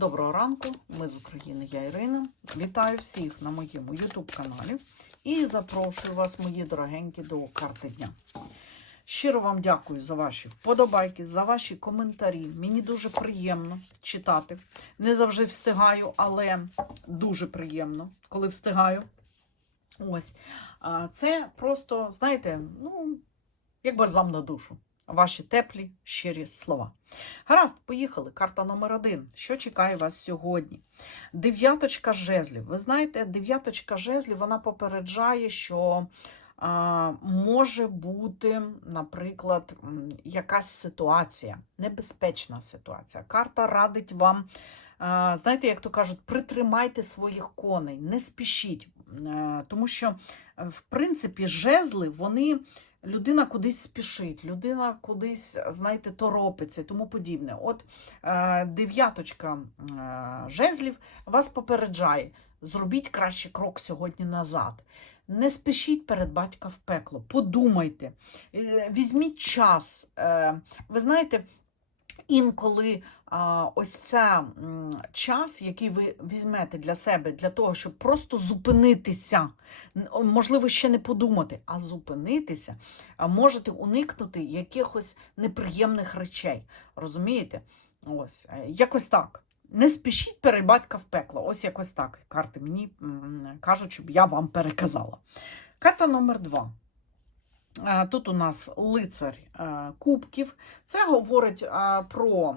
Доброго ранку, ми з України, я Ірина. Вітаю всіх на моєму YouTube каналі і запрошую вас, мої дорогенькі, до карти дня. Щиро вам дякую за ваші вподобайки, за ваші коментарі. Мені дуже приємно читати. Не завжди встигаю, але дуже приємно, коли встигаю. Ось. Це просто, знаєте, ну, як бальзам на душу. Ваші теплі, щирі слова. Гаразд, поїхали. Карта номер один. Що чекає вас сьогодні? Дев'яточка жезлів. Ви знаєте, дев'яточка жезлів вона попереджає, що а, може бути, наприклад, якась ситуація, небезпечна ситуація. Карта радить вам, знаєте, як то кажуть, притримайте своїх коней, не спішіть. Е, Тому що, в принципі, жезли, вони людина кудись спішить, людина кудись, знаєте, торопиться і тому подібне. От е, дев'яточка е, жезлів вас попереджає: зробіть кращий крок сьогодні назад. Не спішіть перед батька в пекло, подумайте, е, візьміть час. Е, ви знаєте, інколи ось м, час, який ви візьмете для себе, для того, щоб просто зупинитися, можливо, ще не подумати, а зупинитися, можете уникнути якихось неприємних речей. Розумієте? Ось, е, якось так. Не спішіть перед батька в пекло. Ось якось так. Карти мені кажуть, щоб я вам переказала. Карта номер два. Е, Тут у нас лицар е, кубків. Це говорить е, про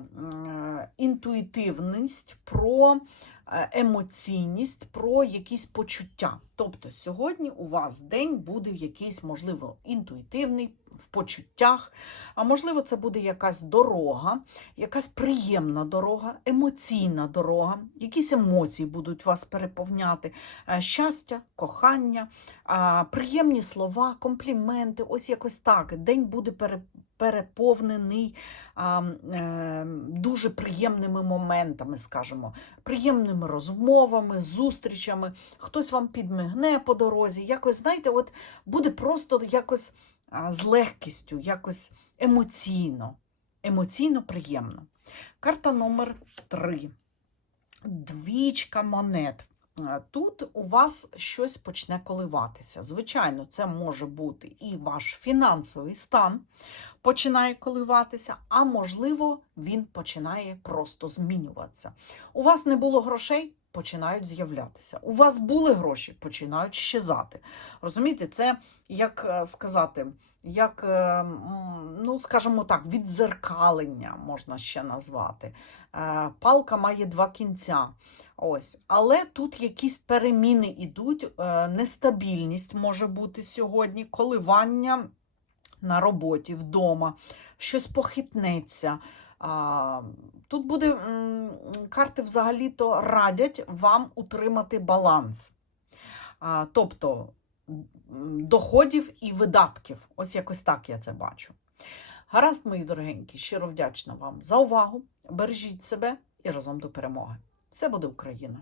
інтуїтивність, про емоційність, про якісь почуття. Тобто сьогодні у вас день буде якийсь, можливо, інтуїтивний в почуттях, а можливо, це буде якась дорога, якась приємна дорога, емоційна дорога, якісь емоції будуть вас переповняти. Е, Щастя, кохання, приємні слова, компліменти. Ось якось так. День буде пере, переповнений а, е, дуже приємними моментами, скажімо, приємними розмовами, зустрічами. Хтось вам підмигне по дорозі. Якось, знаєте, от буде просто якось з легкістю, якось емоційно, емоційно приємно. Карта номер три. Двічка монет. Е, Тут у вас щось почне коливатися. Звичайно, це може бути і ваш фінансовий стан починає коливатися, а можливо, він починає просто змінюватися. У вас не було грошей, починають з'являтися. У вас були гроші, починають щезати. Розумієте, це як е, сказати, як, е, ну, скажімо так, відзеркалення можна ще назвати. Е, Палка має два кінця. Ось, але тут якісь переміни йдуть, нестабільність може бути сьогодні, коливання на роботі, вдома, щось похитнеться. Тут буде карти взагалі-то радять вам утримати баланс. Тобто доходів і видатків. Ось якось так я це бачу. Гаразд, мої дорогенькі, щиро вдячна вам за увагу. Бережіть себе і разом до перемоги. Все буде Україна!